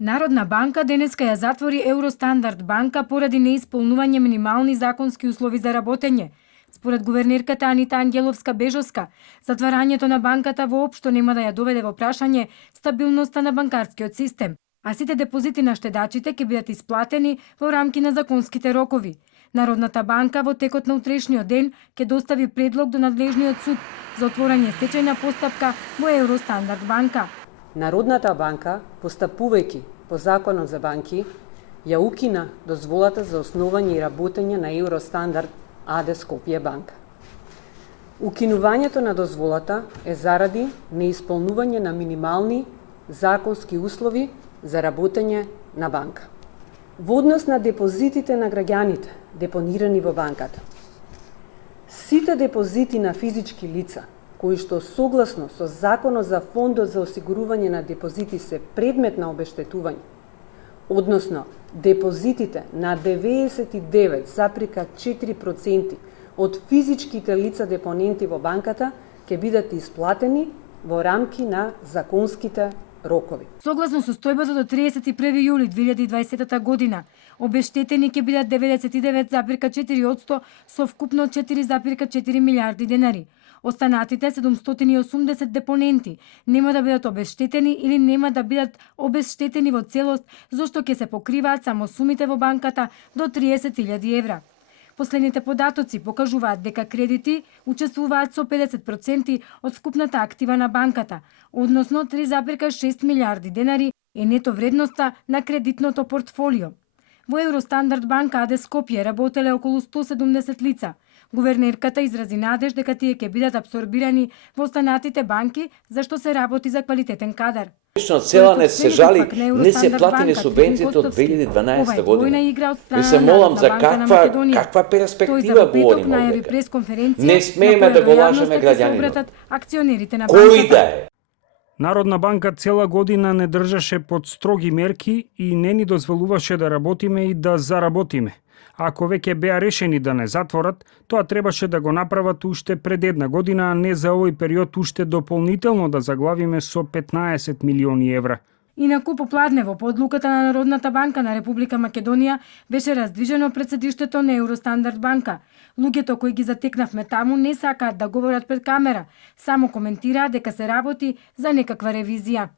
Народна банка денеска ја затвори Евростандард банка поради неисполнување минимални законски услови за работење. Според гувернерката Анита Ангеловска-Бежоска, затварањето на банката воопшто нема да ја доведе во прашање стабилноста на банкарскиот систем, а сите депозити на штедачите ќе бидат исплатени во рамки на законските рокови. Народната банка во текот на утрешниот ден ќе достави предлог до надлежниот суд за отворање стечајна постапка во Евростандард банка. Народната банка, постапувајќи по Законот за банки, ја укина дозволата за основање и работење на Евростандард АД Скопје банка. Укинувањето на дозволата е заради неисполнување на минимални законски услови за работење на банка. Во однос на депозитите на граѓаните депонирани во банката, сите депозити на физички лица кои што согласно со Законот за Фондот за осигурување на депозити се предмет на обештетување, односно депозитите на 99,4% од физичките лица депоненти во банката ќе бидат исплатени во рамки на законските рокови. Согласно состојбата до 31 јули 2020 година, обештетени ќе бидат 99,4% со вкупно 4,4 милиарди денари. Останатите 780 депоненти нема да бидат обештетени или нема да бидат обештетени во целост, зашто ќе се покриваат само сумите во банката до 30.000 евра. Последните податоци покажуваат дека кредити учествуваат со 50% од вкупната актива на банката, односно 3,6 милиарди денари е нето вредноста на кредитното портфолио. Во Евростандард банка АД Скопје работеле околу 170 лица. Гувернерката изрази надеж дека тие ќе бидат абсорбирани во останатите банки, зашто се работи за квалитетен кадар. Цела не се жали, не се платени субвенциите од 2012 година. Ви се молам за каква перспектива говорим овде. Не смееме да го лажеме граѓанинот. Кој да е? Народна банка цела година не држаше под строги мерки и не ни дозволуваше да работиме и да заработиме. Ако веќе беа решени да не затворат, тоа требаше да го направат уште пред една година, а не за овој период уште дополнително да заглавиме со 15 милиони евра. Инаку попладнево по одлуката на Народната банка на Република Македонија беше раздвижено пред седиштето на Евростандард банка. Луѓето кои ги затекнавме таму не сакаат да говорат пред камера, само коментираат дека се работи за некаква ревизија.